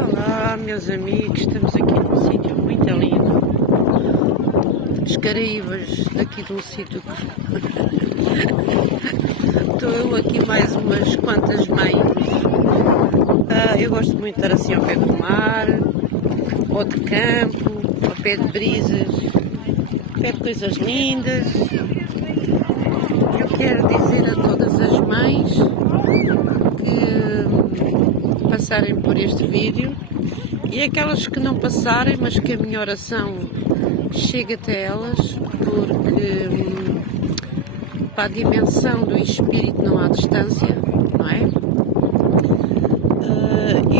Olá, meus amigos, estamos aqui num sítio muito lindo. As Caraíbas, daqui de um sítio. Estou eu aqui mais umas quantas mães. Eu gosto muito de estar assim ao pé do mar, ou de campo, ao pé de brisas, ao pé de coisas lindas. Eu quero dizer a todas as mães que passarem por este vídeo e aquelas que não passarem, mas que a minha oração chegue até elas, porque para a dimensão do espírito não há distância, não é?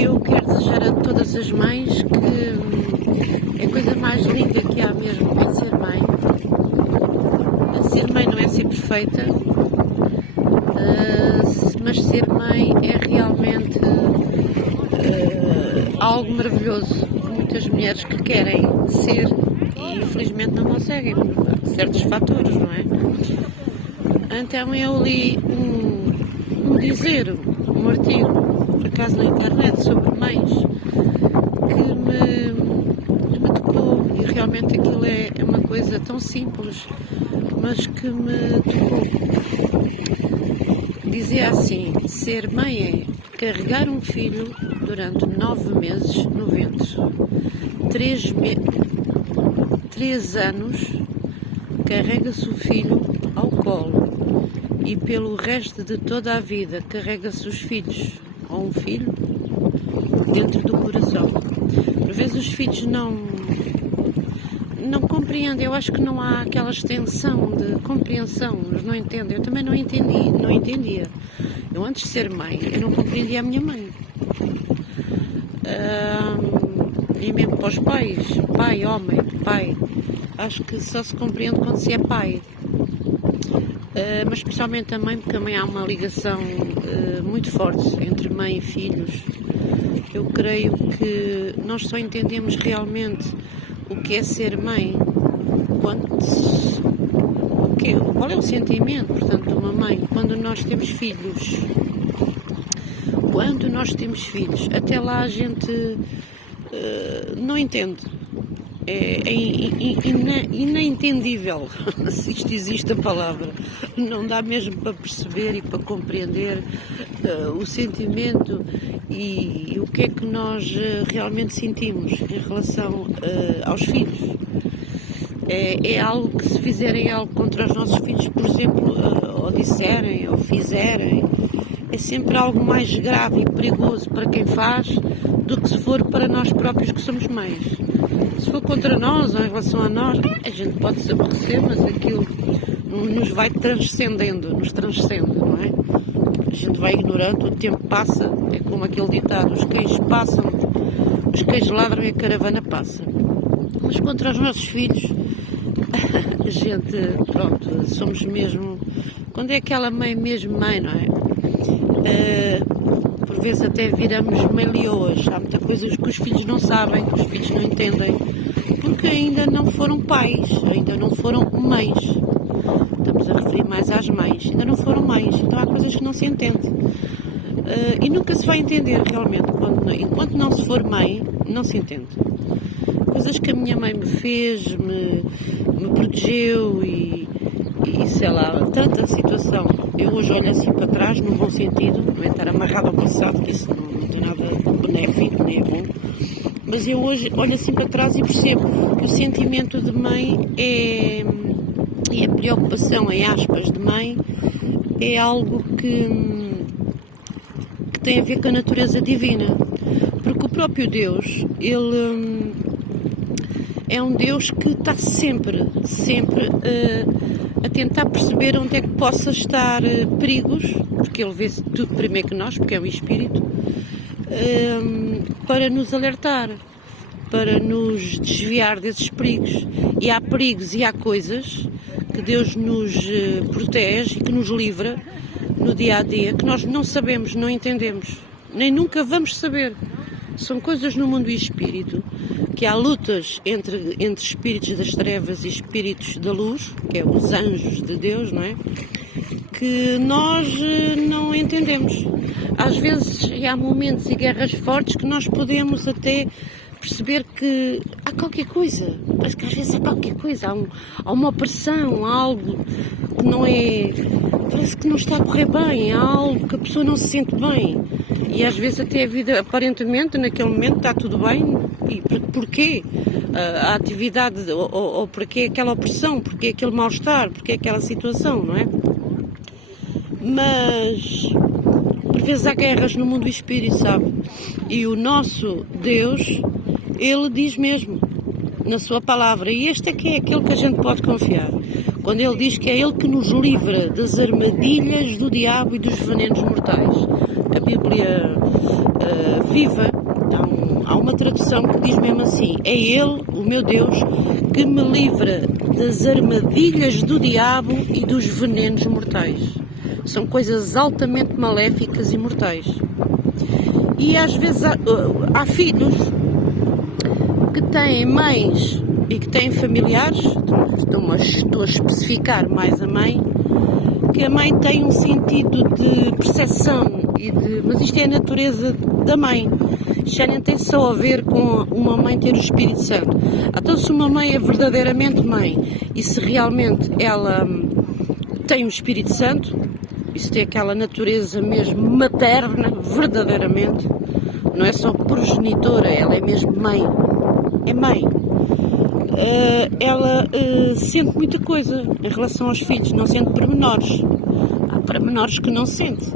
Eu quero desejar a todas as mães que a coisa mais linda que há mesmo é ser mãe. Ser mãe não é ser perfeita, mas ser mãe é realmente algo maravilhoso. Muitas mulheres que querem ser e infelizmente não conseguem por certos fatores, não é? Então eu li um artigo, por acaso na internet, sobre mães, que me tocou, e realmente aquilo é uma coisa tão simples, mas que me tocou. Dizia assim: ser mãe é carregar um filho durante 9 meses no ventre, 3 anos carrega-se o filho ao colo e pelo resto de toda a vida carrega-se os filhos ou um filho dentro do coração. Por vezes os filhos não compreendem. Eu acho que não há aquela extensão de compreensão, eles não entendem. Eu também não entendia. Eu antes de ser mãe, eu não compreendia a minha mãe. E mesmo para os pais, pai, homem, pai, acho que só se compreende quando se é pai. Mas especialmente a mãe, porque também há uma ligação muito forte entre mãe e filhos. Eu creio que nós só entendemos realmente o que é ser mãe qual é o sentimento, portanto, de uma mãe quando nós temos filhos. Quando nós temos filhos, até lá a gente não entende. É inentendível, se isto existe a palavra. Não dá mesmo para perceber e para compreender o sentimento e o que é que nós realmente sentimos em relação aos filhos. É algo que, se fizerem algo contra os nossos filhos, por exemplo, ou disserem, ou fizerem, é sempre algo mais grave e perigoso para quem faz do que se for para nós próprios que somos mães. Se for contra nós ou em relação a nós, a gente pode se aborrecer, mas aquilo nos vai transcendendo, não é? A gente vai ignorando, o tempo passa, é como aquele ditado: os cães passam, os cães ladram e a caravana passa. Mas contra os nossos filhos, a gente, pronto, somos mesmo, quando é aquela mãe mesmo mãe, não é? Por vezes até viramos meio-leoas. Há muita coisa que os filhos não sabem, que os filhos não entendem, porque ainda não foram pais, ainda não foram mães. Estamos a referir mais às mães, ainda não foram mães, então há coisas que não se entendem. E nunca se vai entender realmente, enquanto não se for mãe, não se entende. Coisas que a minha mãe me fez, me protegeu e sei lá, tanta situação. Eu hoje olho assim para trás, no bom sentido, não é estar amarrado ao passado, que isso não tem nada benéfico, nem é bom. Mas eu hoje olho assim para trás e percebo que o sentimento de mãe e a preocupação, em aspas, de mãe, é algo que tem a ver com a natureza divina. Porque o próprio Deus, Ele é um Deus que está sempre a tentar perceber onde é que possa estar perigos, porque Ele vê tudo primeiro que nós, porque é o Espírito, para nos alertar, para nos desviar desses perigos. E há perigos e há coisas que Deus nos protege e que nos livra no dia a dia, que nós não sabemos, não entendemos, nem nunca vamos saber. São coisas no mundo do espírito, que há lutas entre espíritos das trevas e espíritos da luz, que é os anjos de Deus, não é? Que nós não entendemos. às vezes há momentos e guerras fortes que nós podemos até perceber que há qualquer coisa, parece que às vezes há qualquer coisa, há uma opressão, há algo que não é, parece que não está a correr bem, há algo que a pessoa não se sente bem, e às vezes até a vida aparentemente naquele momento está tudo bem, e porquê? A atividade, ou porquê aquela opressão, porquê aquele mal-estar, porquê aquela situação, não é? Mas por vezes há guerras no mundo do espírito, sabe? E o nosso Deus, Ele diz mesmo na sua palavra, e este é que é aquele que a gente pode confiar, quando Ele diz que é Ele que nos livra das armadilhas do diabo e dos venenos mortais. A Bíblia viva, há uma tradução que diz mesmo assim: é Ele, o meu Deus, que me livra das armadilhas do diabo e dos venenos mortais. São coisas altamente maléficas e mortais. E às vezes há filhos que têm mães e que têm familiares, estou a especificar mais a mãe, que a mãe tem um sentido de percepção, mas isto é a natureza da mãe. Já nem tem só a ver com uma mãe ter o Espírito Santo. Então, se uma mãe é verdadeiramente mãe e se realmente ela tem o Espírito Santo, isso tem aquela natureza mesmo materna, verdadeiramente, não é só progenitora, ela é mesmo mãe, é mãe. Ela sente muita coisa em relação aos filhos, não sente pormenores. Há pormenores que não sente,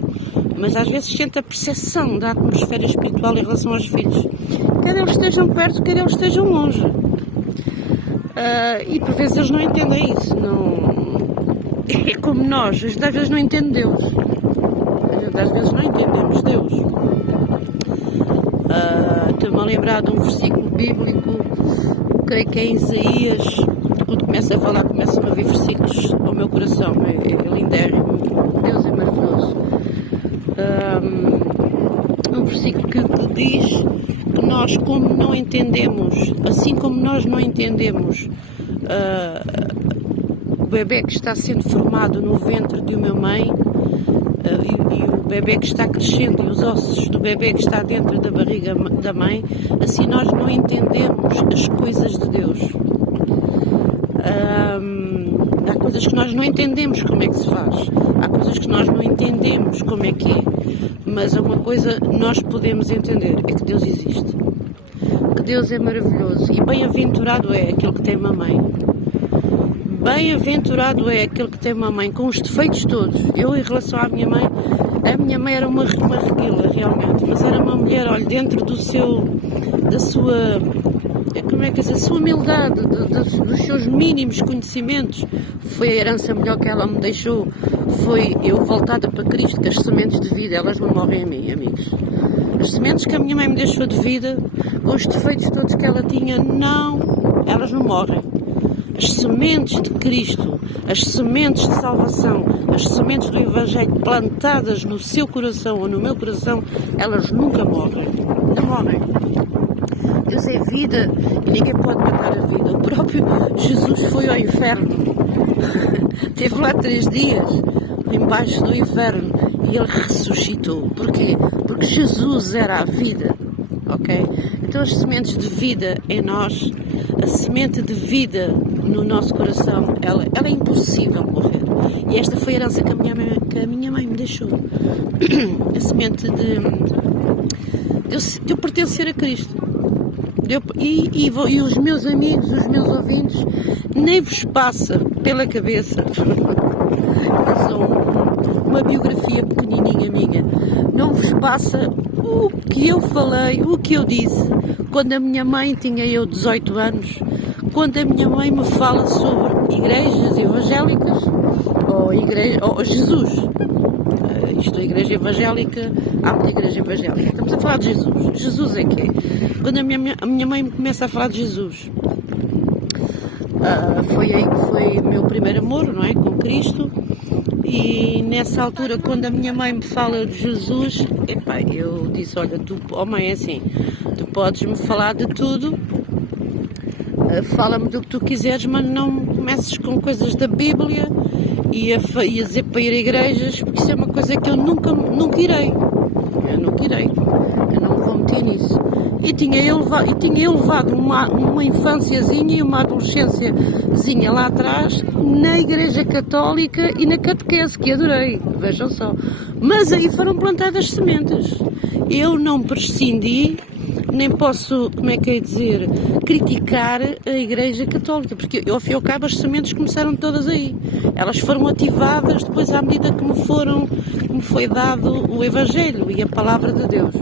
mas às vezes sente a percepção da atmosfera espiritual em relação aos filhos. Quer eles estejam perto, quer eles estejam longe. E por vezes eles não entendem isso, não... É como nós, às vezes não entendemos Deus. Às vezes não entendemos Deus. Estou-me a lembrar de um versículo bíblico, creio que é em Isaías, quando começa a falar, começam a vir versículos ao meu coração. É lindérrimo. Deus é maravilhoso. Um versículo que diz que nós, como não entendemos, assim como nós não entendemos o bebê que está sendo formado no ventre de uma mãe e o bebê que está crescendo e os ossos do bebê que está dentro da barriga da mãe, assim nós não entendemos as coisas de Deus. Há coisas que nós não entendemos como é que se faz, há coisas que nós não entendemos como é que é, mas há uma coisa nós podemos entender, é que Deus existe, que Deus é maravilhoso, e bem-aventurado é aquele que tem uma mãe. Bem-aventurado é aquele que tem uma mãe com os defeitos todos. Eu, em relação à minha mãe, a minha mãe era uma reguila, realmente, mas era uma mulher, olha, dentro da sua, como é que é, a sua humildade, dos seus mínimos conhecimentos. Foi a herança melhor que ela me deixou, foi eu voltada para Cristo, que as sementes de vida, elas não morrem em mim, amigos. As sementes que a minha mãe me deixou de vida, com os defeitos todos que ela tinha, elas não morrem. As sementes de Cristo, as sementes de salvação, as sementes do Evangelho plantadas no seu coração ou no meu coração, elas nunca morrem. Não morrem. Deus é vida e ninguém pode matar a vida. O próprio Jesus foi ao inferno. Esteve lá 3 dias, embaixo do inferno, e ele ressuscitou. Porquê? Porque Jesus era a vida. Ok? Então as sementes de vida em nós, a semente de vida no nosso coração, ela é impossível morrer. E esta foi a herança que a minha mãe me deixou. A semente de eu pertencer a Cristo. E os meus amigos, os meus ouvintes, nem vos passa pela cabeça. Uma biografia pequenininha minha. Não vos passa o que eu falei, o que eu disse, quando a minha mãe tinha 18 anos, quando a minha mãe me fala sobre igrejas evangélicas ou Jesus. Isto, a igreja evangélica, há muita igreja evangélica. Estamos a falar de Jesus. Jesus é que é. Quando a minha mãe me começa a falar de Jesus, foi aí que foi o meu primeiro amor, não é? Com Cristo. E nessa altura, quando a minha mãe me fala de Jesus, eu disse, olha, mãe, é assim, tu podes me falar de tudo, fala-me do que tu quiseres, mas não comeces com coisas da Bíblia e a dizer para ir a igrejas, porque isso é uma coisa que eu nunca irei. eu não queria, eu não me vou meter nisso. E tinha eu levado uma infânciazinha e uma adolescênciazinha lá atrás na Igreja Católica e na catequese, que adorei, vejam só. Mas aí foram plantadas sementes. Eu não prescindi, nem posso, como é que é dizer, criticar a Igreja Católica, porque ao fim e ao cabo as sementes começaram todas aí. Elas foram ativadas depois à medida que me foi dado o Evangelho e a Palavra de Deus.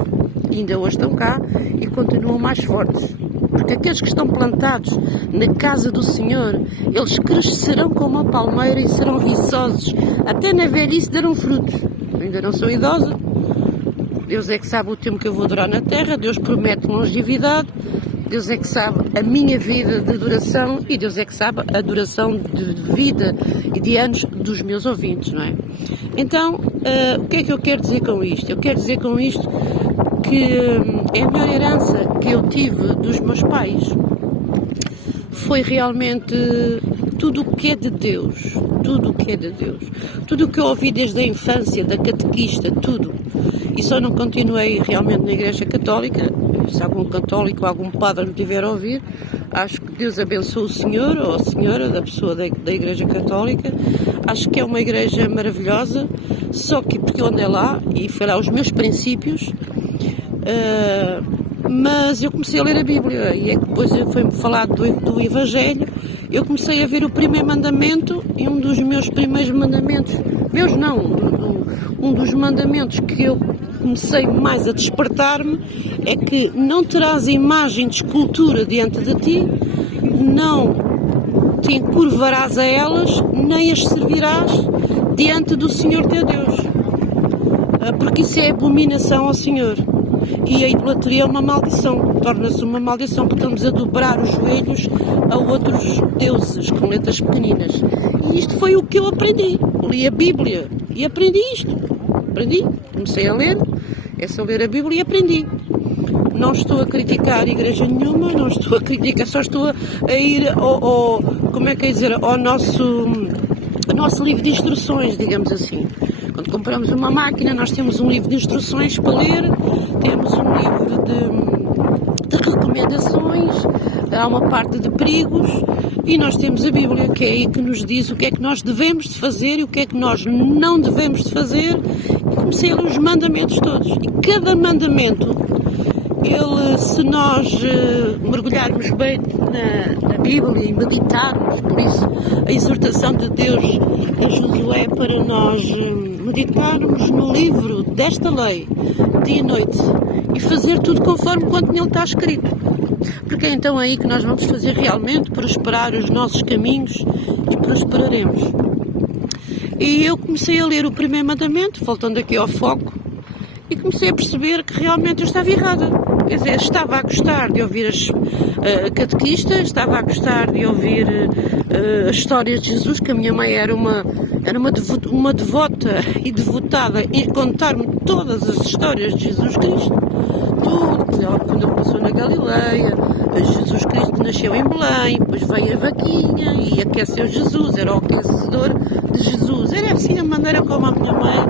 E ainda hoje estão cá e continuam mais fortes. Porque aqueles que estão plantados na casa do Senhor, eles crescerão como a palmeira e serão viçosos. Até na velhice darão frutos. Eu ainda não sou idosa. Deus é que sabe o tempo que eu vou durar na terra. Deus promete longevidade. Deus é que sabe a minha vida de duração e Deus é que sabe a duração de vida e de anos dos meus ouvintes, não é? Então, o que é que eu quero dizer com isto? Eu quero dizer com isto que a melhor herança que eu tive dos meus pais foi realmente tudo o que é de Deus, tudo o que é de Deus, tudo o que eu ouvi desde a infância, da catequista, tudo. E só não continuei realmente na Igreja Católica. Se algum católico ou algum padre me tiver a ouvir, acho que Deus abençoe o senhor ou a senhora da pessoa da Igreja Católica. Acho que é uma igreja maravilhosa, só que porque eu andei lá e foi lá os meus princípios, mas eu comecei a ler a Bíblia e é que depois foi-me falado do Evangelho. Eu comecei a ver o primeiro mandamento e um dos meus primeiros mandamentos, meus não, um dos mandamentos que eu comecei mais a despertar-me é que não terás imagem de escultura diante de ti, não te encurvarás a elas, nem as servirás diante do Senhor teu Deus, porque isso é abominação ao Senhor. E a idolatria é uma maldição, torna-se uma maldição, porque estamos a dobrar os joelhos a outros deuses com letras pequeninas. E isto foi o que eu aprendi. Li a Bíblia e aprendi isto. Comecei a ler, só ler a Bíblia e aprendi. Não estou a criticar igreja nenhuma, não estou a criticar, só estou a ir ao nosso livro de instruções, digamos assim. Quando compramos uma máquina, nós temos um livro de instruções para ler, temos um livro de recomendações, há uma parte de perigos e nós temos a Bíblia, que é aí que nos diz o que é que nós devemos de fazer e o que é que nós não devemos de fazer. E comecei a ler os mandamentos todos. E cada mandamento, se nós mergulharmos bem na Bíblia e meditarmos, por isso a exortação de Deus a Josué para nós meditarmos no livro desta lei, dia e noite, e fazer tudo conforme quanto nele está escrito. Porque é então aí que nós vamos fazer realmente prosperar os nossos caminhos e prosperaremos. E eu comecei a ler o primeiro mandamento, voltando aqui ao foco, e comecei a perceber que realmente eu estava errada. Quer dizer, estava a gostar de ouvir as catequistas, estava a gostar de ouvir as histórias de Jesus, que a minha mãe era uma devota e devotada em contar-me todas as histórias de Jesus Cristo. Tudo, quando ele passou na Galileia, Jesus Cristo nasceu em Belém, depois veio a vaquinha e aqueceu Jesus, era o aquecedor de Jesus. Era assim a maneira como a minha mãe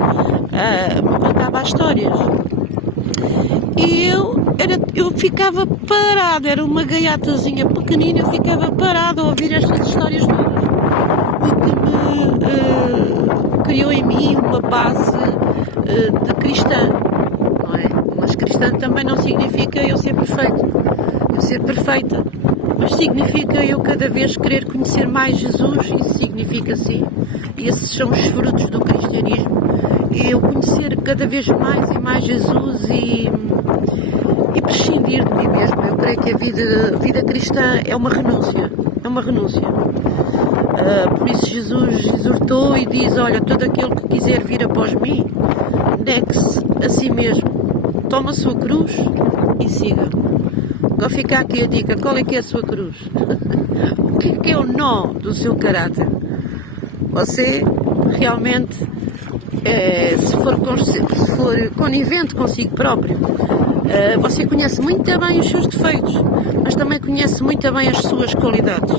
me contava as histórias. E eu ficava parada, era uma gaiatazinha pequenina, eu ficava parada a ouvir estas histórias todas. O que me criou em mim uma base de cristã, não é? Mas cristã também não significa eu ser perfeita, mas significa eu cada vez querer conhecer mais Jesus, isso significa sim, e esses são os frutos do cristianismo, e eu conhecer cada vez mais e mais Jesus e prescindir de mim mesmo. Eu creio que a vida cristã é uma renúncia, por isso Jesus exortou e diz, olha, todo aquele que quiser vir após mim, negue-se a si mesmo, toma a sua cruz e siga. Agora fica aqui a dica, qual é que é a sua cruz? O que é o nó do seu caráter? Você realmente, se for conivente consigo próprio, você conhece muito bem os seus defeitos, mas também conhece muito bem as suas qualidades.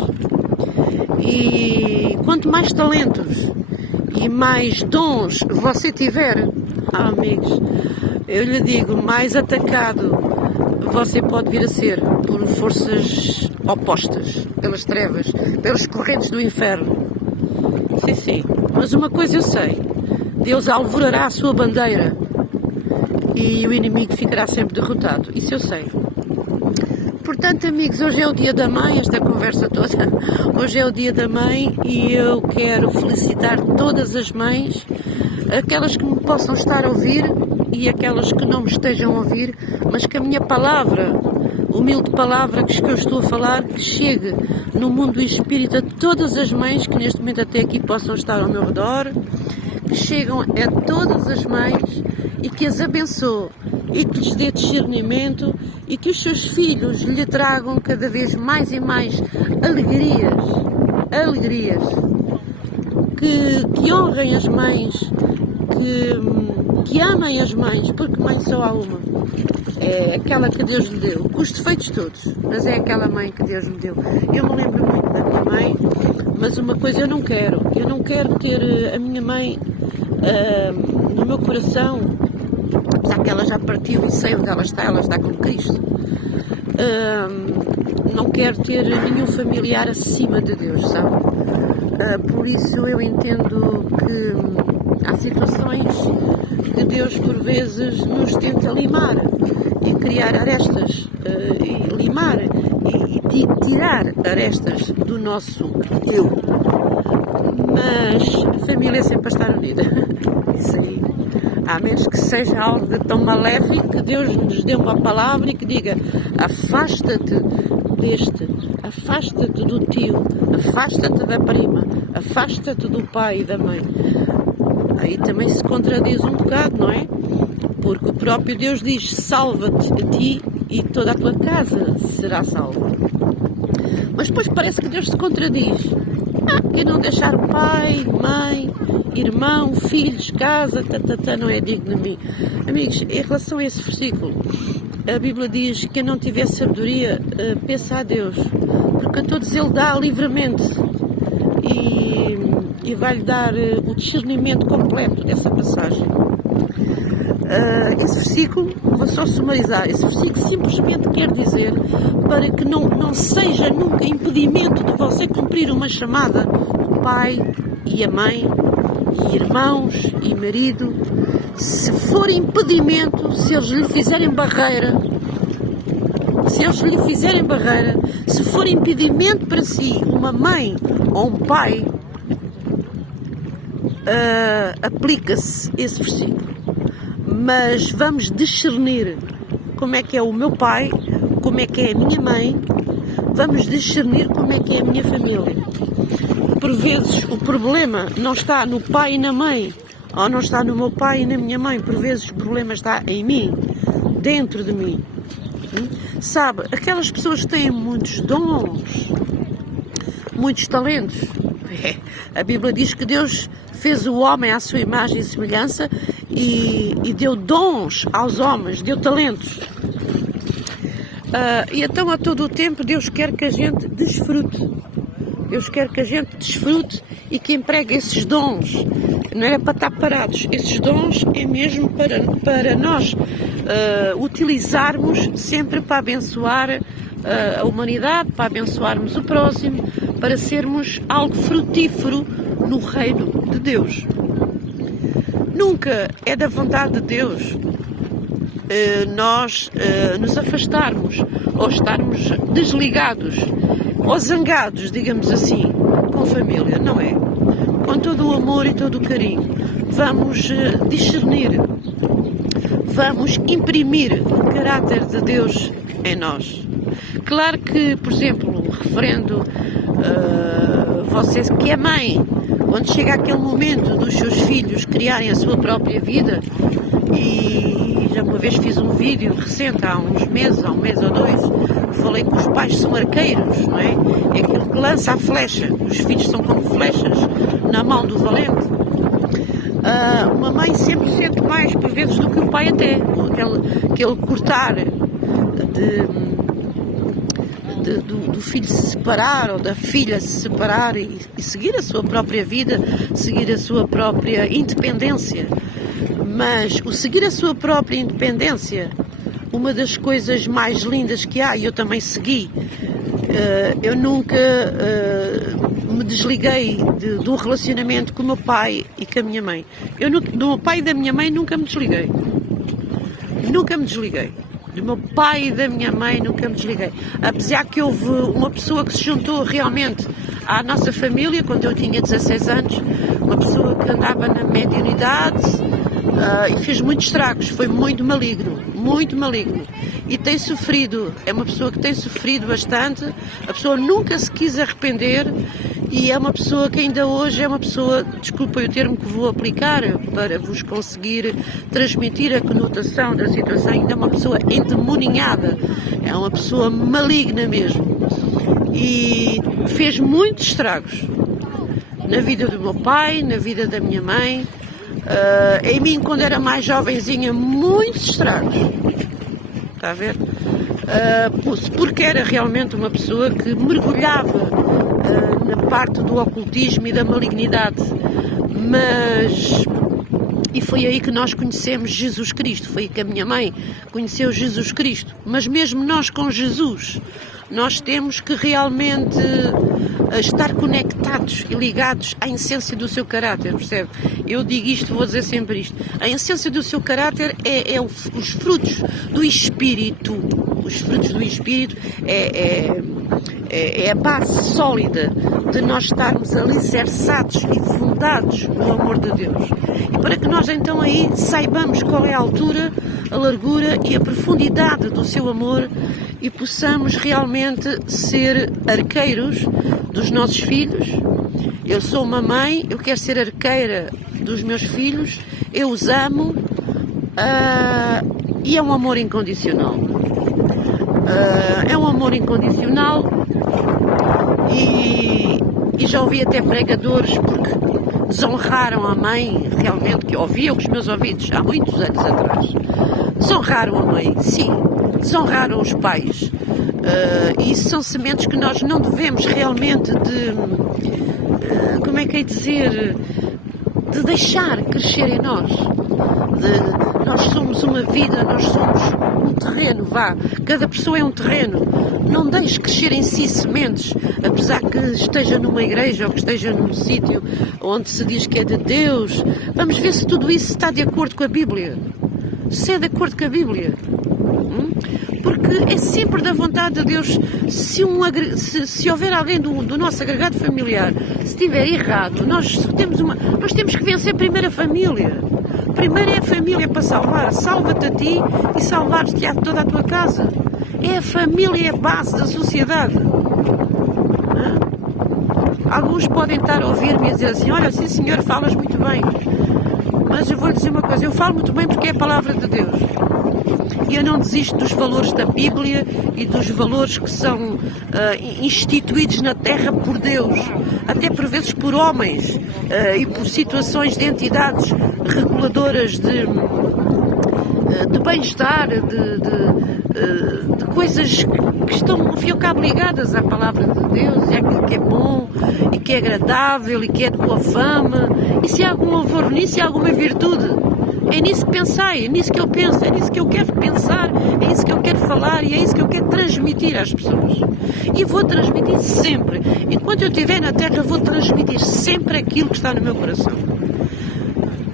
E quanto mais talentos e mais dons você tiver, amigos, Eu lhe digo, mais atacado você pode vir a ser por forças opostas, pelas trevas, pelas correntes do inferno. Sim, sim. Mas uma coisa eu sei, Deus alvorará a sua bandeira e o inimigo ficará sempre derrotado. Isso eu sei. Portanto, amigos, hoje é o dia da mãe, esta conversa toda. Hoje é o dia da mãe e eu quero felicitar todas as mães, aquelas que me possam estar a ouvir e aquelas que não me estejam a ouvir, mas que a minha palavra, humilde palavra que eu estou a falar, que chegue no mundo do espírito a todas as mães que neste momento até aqui possam estar ao meu redor, que chegam a todas as mães e que as abençoe e que lhes dê discernimento e que os seus filhos lhe tragam cada vez mais e mais alegrias, que honrem as mães, que amem as mães, porque mãe só há uma, é aquela que Deus lhe deu, com os defeitos todos, mas é aquela mãe que Deus me deu. Eu me lembro muito da minha mãe, mas uma coisa eu não quero ter a minha mãe no meu coração, apesar que ela já partiu, sei onde ela está com Cristo. Não quero ter nenhum familiar acima de Deus, sabe? Por isso eu entendo que há situações que Deus por vezes nos tenta limar e criar arestas, e limar e tirar arestas do nosso eu. Mas a família é sempre a estar unida. Isso aí. A menos que seja algo de tão maléfico, que Deus nos dê uma palavra e que diga: afasta-te deste, afasta-te do tio, afasta-te da prima, afasta-te do pai e da mãe. Aí também se contradiz um bocado, não é? Porque o próprio Deus diz: salva-te a ti e toda a tua casa será salva. Mas depois parece que Deus se contradiz. Quem não deixar pai, mãe, irmão, filhos, casa, não é digno de mim. Amigos, em relação a esse versículo, a Bíblia diz que quem não tiver sabedoria, peça a Deus, porque a todos Ele dá livremente e vai-lhe dar o discernimento completo dessa passagem. Esse versículo, vou só sumarizar, esse versículo simplesmente quer dizer para que não seja nunca impedimento de você cumprir uma chamada, o pai e a mãe, e irmãos e marido. Se for impedimento, se eles lhe fizerem barreira, se for impedimento para si, uma mãe ou um pai, aplica-se esse versículo. Mas vamos discernir como é que é o meu pai, como é que é a minha mãe, vamos discernir como é que é a minha família. Por vezes o problema não está no pai e na mãe, ou não está no meu pai e na minha mãe, por vezes o problema está em mim, dentro de mim. Sabe, aquelas pessoas que têm muitos dons, muitos talentos. A Bíblia diz que Deus fez o homem à sua imagem e semelhança e deu dons aos homens, deu talentos. E então a todo o tempo Deus quer que a gente desfrute. Deus quer que a gente desfrute e que empregue esses dons. Não era para estar parados. Esses dons é mesmo para nós utilizarmos sempre para abençoar a humanidade, para abençoarmos o próximo, para sermos algo frutífero no reino de Deus. Nunca é da vontade de Deus nós nos afastarmos ou estarmos desligados ou zangados, digamos assim, com a família, não é? Com todo o amor e todo o carinho, vamos discernir, vamos imprimir o caráter de Deus em nós. Claro que, por exemplo, referendo você que é mãe, quando chega aquele momento dos seus filhos criarem a sua própria vida, e já uma vez fiz um vídeo recente, há uns meses, há um mês ou dois, falei que os pais são arqueiros, não é? É aquilo que lança a flecha, os filhos são como flechas na mão do valente. Uma mãe sempre sente mais, por vezes, do que o pai até, aquele cortar do filho se separar ou da filha se separar e seguir a sua própria vida, seguir a sua própria independência. Mas o seguir a sua própria independência, uma das coisas mais lindas que há, e eu também segui, eu nunca me desliguei de um relacionamento com o meu pai e com a minha mãe. Do meu pai e da minha mãe nunca me desliguei. Nunca me desliguei. Do meu pai e da minha mãe nunca me desliguei. Apesar que houve uma pessoa que se juntou realmente à nossa família quando eu tinha 16 anos, uma pessoa que andava na mediunidade e fez muitos estragos, foi muito maligno, e tem sofrido, é uma pessoa que tem sofrido bastante, a pessoa nunca se quis arrepender e é uma pessoa que ainda hoje é uma pessoa, desculpa o termo que vou aplicar para vos conseguir transmitir a conotação da situação, ainda é uma pessoa endemoninhada, é uma pessoa maligna mesmo e fez muitos estragos na vida do meu pai, na vida da minha mãe, em mim quando era mais jovenzinha, muitos estragos. Está a ver? Porque era realmente uma pessoa que mergulhava na parte do ocultismo e da malignidade, e foi aí que nós conhecemos Jesus Cristo, foi aí que a minha mãe conheceu Jesus Cristo, mas mesmo nós com Jesus, nós temos que realmente estar conectados e ligados à essência do seu caráter, percebe? Eu digo isto, vou dizer sempre isto. A essência do seu caráter é os frutos do Espírito. Os frutos do Espírito é a base sólida de nós estarmos alicerçados e fundados no amor de Deus. E para que nós então aí saibamos qual é a altura, a largura e a profundidade do seu amor e possamos realmente ser arqueiros dos nossos filhos. Eu sou uma mãe, eu quero ser arqueira dos meus filhos, eu os amo e é um amor incondicional. É um amor incondicional e já ouvi até pregadores porque desonraram a mãe, realmente, que eu ouvia com os meus ouvidos há muitos anos atrás. Desonraram a mãe, sim, desonraram os pais. E isso são sementes que nós não devemos realmente como é que é dizer, de deixar crescer em nós. Nós somos uma vida, nós somos um terreno, cada pessoa é um terreno. Não deixe crescer em si sementes, apesar que esteja numa igreja ou que esteja num sítio onde se diz que é de Deus. Vamos ver se tudo isso está de acordo com a Bíblia. Se é de acordo com a Bíblia. Porque é sempre da vontade de Deus, se houver alguém do nosso agregado familiar, se estiver errado, nós temos que vencer primeiro a família. Primeiro é a família para salvar. Salva-te a ti e salvar-te a toda a tua casa. É a família, é a base da sociedade. Alguns podem estar a ouvir-me e dizer assim, olha, sim senhor, falas muito bem. Mas eu vou lhe dizer uma coisa, eu falo muito bem porque é a palavra de Deus. E eu não desisto dos valores da Bíblia e dos valores que são instituídos na Terra por Deus, até por vezes por homens e por situações de entidades reguladoras de bem-estar, de coisas que estão, ao fim e ao cabo, ligadas à palavra de Deus, e àquilo que é bom, e que é agradável, e que é de boa fama, e se há algum louvor nisso, se há alguma virtude. É nisso que pensei, é nisso que eu penso, é nisso que eu quero pensar, é isso que eu quero falar e é isso que eu quero transmitir às pessoas. E vou transmitir sempre. Enquanto eu estiver na Terra, vou transmitir sempre aquilo que está no meu coração.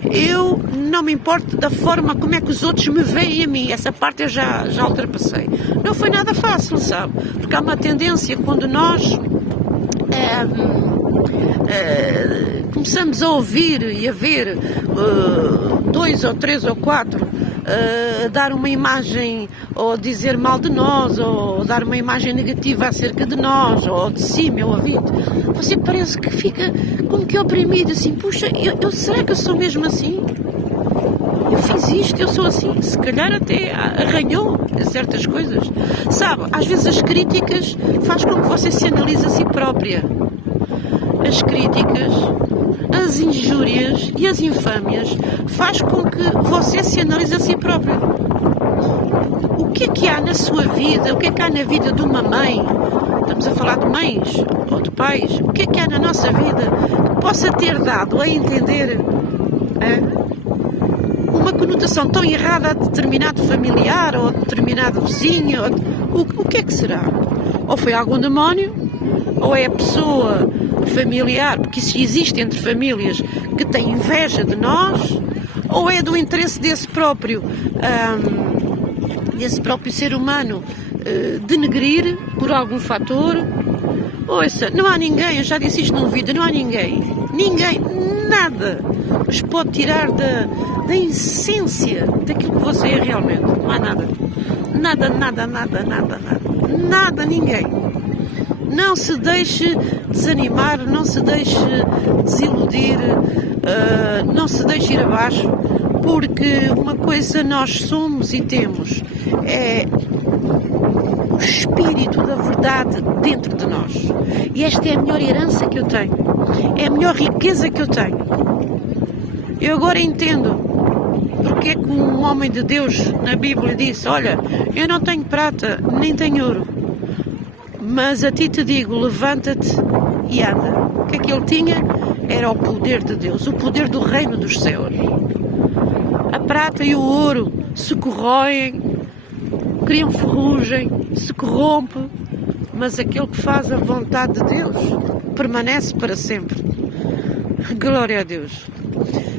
Eu não me importo da forma como é que os outros me veem a mim. Essa parte eu já ultrapassei. Não foi nada fácil, sabe? Porque há uma tendência quando nós começamos a ouvir e a ver 2 ou 3 ou 4 dar uma imagem ou dizer mal de nós ou dar uma imagem negativa acerca de nós ou de si, meu ouvinte, você parece que fica como que oprimido assim, puxa, será que eu sou mesmo assim? Eu fiz isto, eu sou assim, se calhar até arranhou certas coisas, sabe? Às vezes as críticas faz com que você se analise a si própria. As críticas, as injúrias e as infâmias faz com que você se analise a si próprio. O que é que há na sua vida, o que é que há na vida de uma mãe, estamos a falar de mães ou de pais, o que é que há na nossa vida que possa ter dado a entender uma uma conotação tão errada a determinado familiar ou a determinado vizinho. O que é que será? Ou foi algum demónio, ou é a pessoa familiar, porque isso existe entre famílias, que tem inveja de nós, ou é do interesse desse próprio ser humano denegrir por algum fator. Ouça, não há ninguém, eu já disse isto num vídeo, não há ninguém, nada os pode tirar da essência daquilo que você é realmente. Não há nada, ninguém. Não se deixe desanimar, não se deixe desiludir, não se deixe ir abaixo, porque uma coisa nós somos e temos é o Espírito da verdade dentro de nós. E esta é a melhor herança que eu tenho, é a melhor riqueza que eu tenho. Eu agora entendo porque é que um homem de Deus na Bíblia disse: olha, eu não tenho prata nem tenho ouro, mas a ti te digo, levanta-te e anda. O que é que ele tinha? Era o poder de Deus, o poder do reino dos céus. A prata e o ouro se corroem, criam ferrugem, se corrompe, mas aquele que faz a vontade de Deus permanece para sempre. Glória a Deus.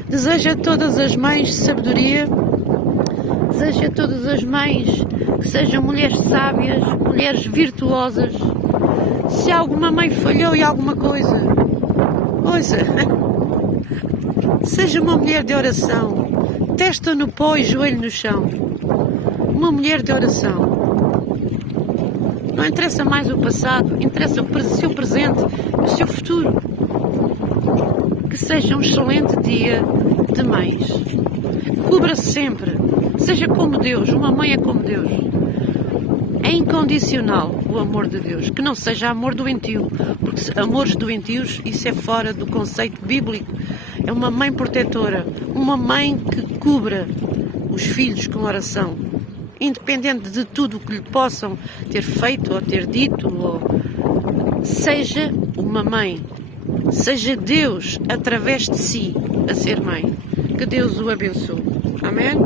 Desejo a todas as mães sabedoria, desejo a todas as mães que sejam mulheres sábias, mulheres virtuosas. Se alguma mãe falhou em alguma coisa, ouça, seja uma mulher de oração, testa no pó e joelho no chão. Uma mulher de oração. Não interessa mais o passado, interessa o seu presente e o seu futuro. Que seja um excelente dia de mães. Cubra-se sempre. Seja como Deus. Uma mãe é como Deus. É incondicional o amor de Deus. Que não seja amor doentio. Porque amores doentios, isso é fora do conceito bíblico. É uma mãe protetora. Uma mãe que cubra os filhos com oração. Independente de tudo o que lhe possam ter feito ou ter dito. Seja uma mãe. Seja Deus através de si a ser mãe. Que Deus o abençoe. Amém?